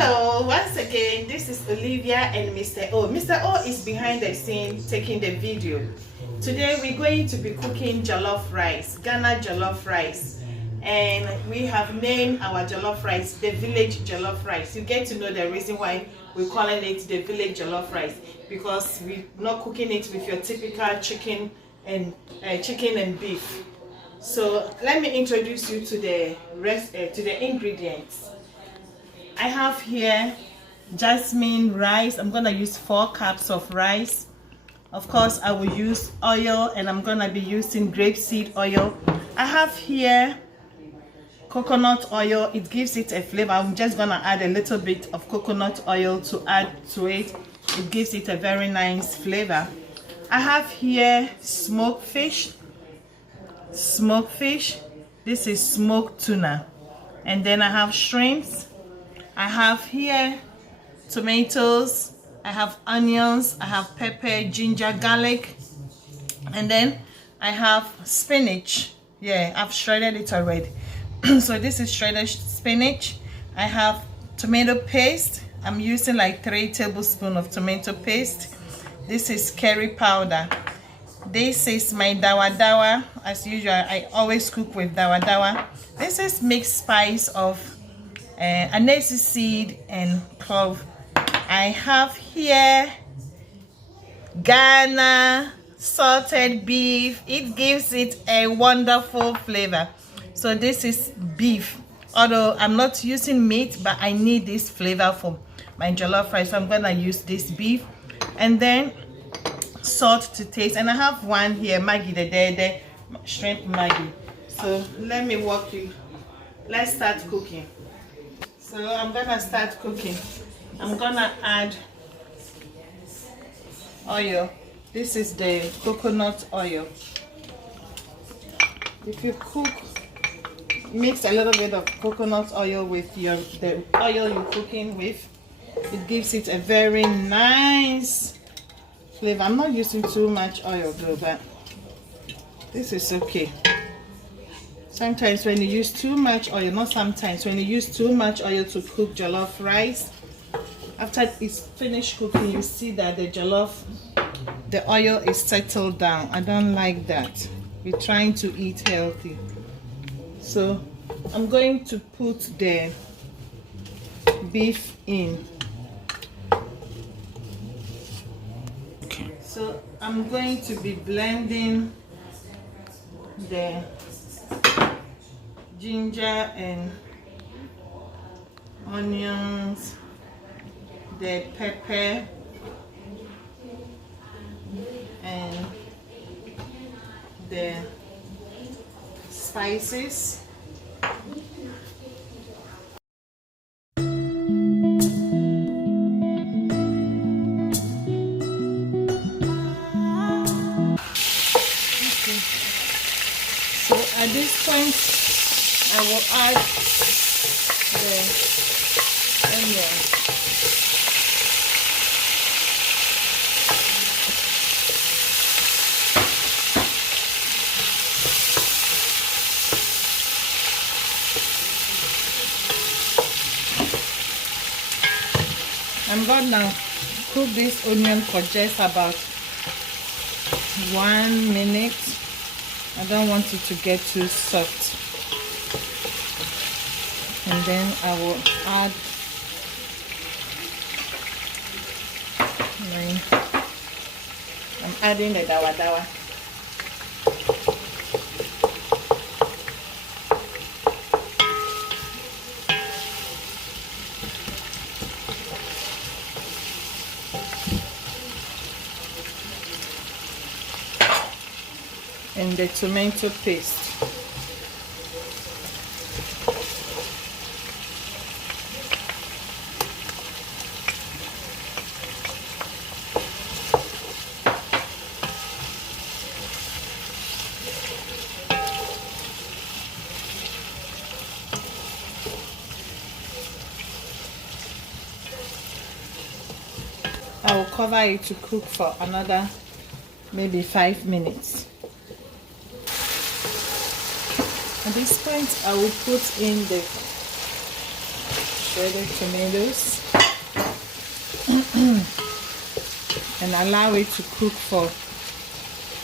Hello, once again, this is Olivia and Mr. O. Mr. O is behind the scene taking the video. Today we're going to be cooking jollof rice, Ghana jollof rice. And we have named our jollof rice the village jollof rice. You get to know the reason why we're calling it the village jollof rice, because we're not cooking it with your typical chicken and beef. So let me introduce you to the ingredients. I have here jasmine rice. I'm gonna use 4 cups of rice. Of course, I will use oil, and I'm gonna be using grapeseed oil. I have here coconut oil. It gives it a flavor. I'm just gonna add a little bit of coconut oil to add to it. It gives it a very nice flavor. I have here smoked fish. This is smoked tuna. And then I have shrimps. I have here tomatoes, I have onions, I have pepper, ginger, garlic, and then I have spinach. Yeah, I've shredded it already. So this is shredded spinach. I have tomato paste. I'm using like 3 tablespoons of tomato paste. This is curry powder. This is my dawa. As usual, I always cook with dawa. This is mixed spice of anise seed and clove. I have here Ghana salted beef. It gives it a wonderful flavor. So this is beef, although I'm not using meat, but I need this flavor for my jollof rice, so I'm gonna use this beef. And then salt to taste, and I have one here, Maggie the shrimp Maggie. So let me walk you. Let's start cooking. So I'm gonna start cooking. I'm gonna add oil. This is the coconut oil. If you cook, mix a little bit of coconut oil with the oil you're cooking with. It gives it a very nice flavor. I'm not using too much oil though, but this is okay. Sometimes when you use too much oil, not sometimes, when you use too much oil to cook jollof rice, after it's finished cooking, you see that the oil is settled down. I don't like that. We're trying to eat healthy. So I'm going to put the beef in. Okay. So I'm going to be blending the ginger and onions, the pepper, and the spices. So at this point, I will add the onion. I'm going to cook this onion for just about 1 minute. I don't want it to get too soft. And then I will add I'm adding the dawa. And the tomato paste. I will cover it to cook for another maybe 5 minutes. At this point, I will put in the shredded tomatoes and allow it to cook for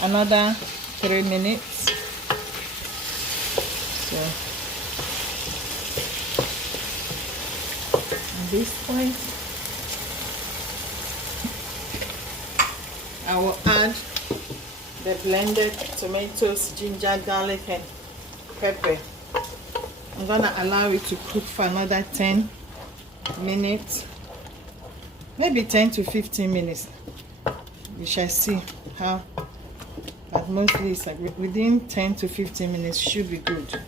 another 3 minutes. So at this point I will add the blended tomatoes, ginger, garlic and pepper. I'm gonna allow it to cook for another 10 minutes, maybe 10 to 15 minutes. We shall see how, but mostly it's like within 10 to 15 minutes should be good.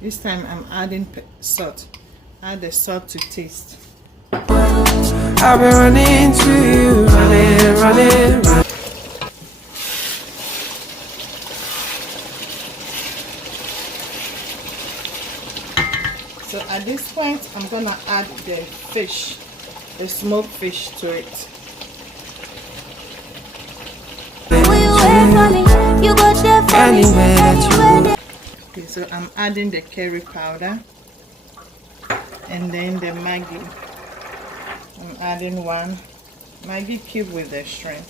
This time I'm adding salt. Add the salt to taste. I've been running to you, running. So at this point, I'm gonna add the fish, the smoked fish to it. Okay, so I'm adding the curry powder and then the Maggi. I'm adding 1 Maggi cube with the shrimp.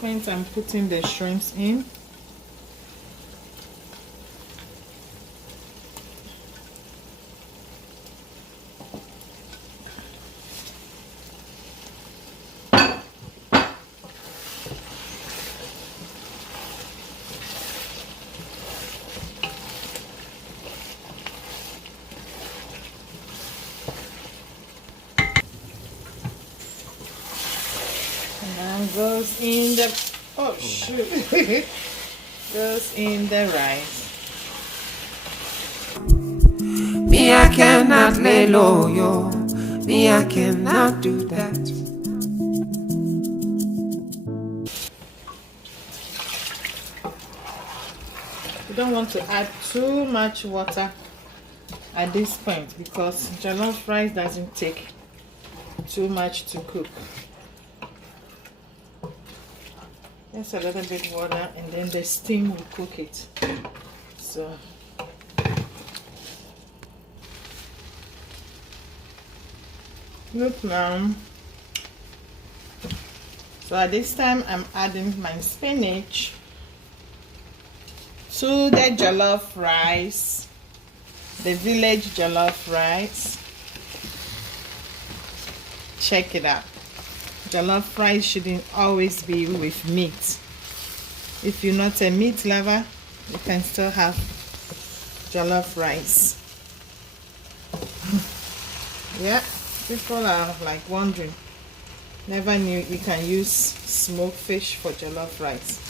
Point I'm putting the shrimps in. And goes in the goes in the rice. Me, I cannot lay low, yo. Me, I cannot do that. You don't want to add too much water at this point because jollof rice doesn't take too much to cook. Just a little bit water and then the steam will cook it. So look now. So at this time I'm adding my spinach to the jollof rice, the village jollof rice. Check it out. Jollof rice shouldn't always be with meat. If you're not a meat lover, you can still have jollof rice. Yeah, people are like wondering. Never knew you can use smoked fish for jollof rice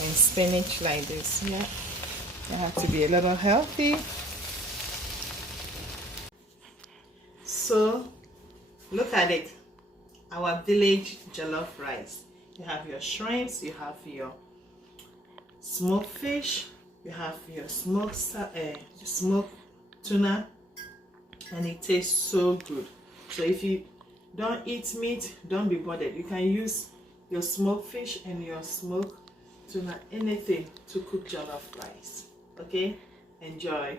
and spinach like this. Yeah, you have to be a little healthy. So look at it. Our village jollof rice. You have your shrimps, you have your smoked fish, you have your smoked tuna, and it tastes so good. So if you don't eat meat, don't be bothered. You can use your smoked fish and your smoked tuna, anything to cook jollof rice. Okay, enjoy.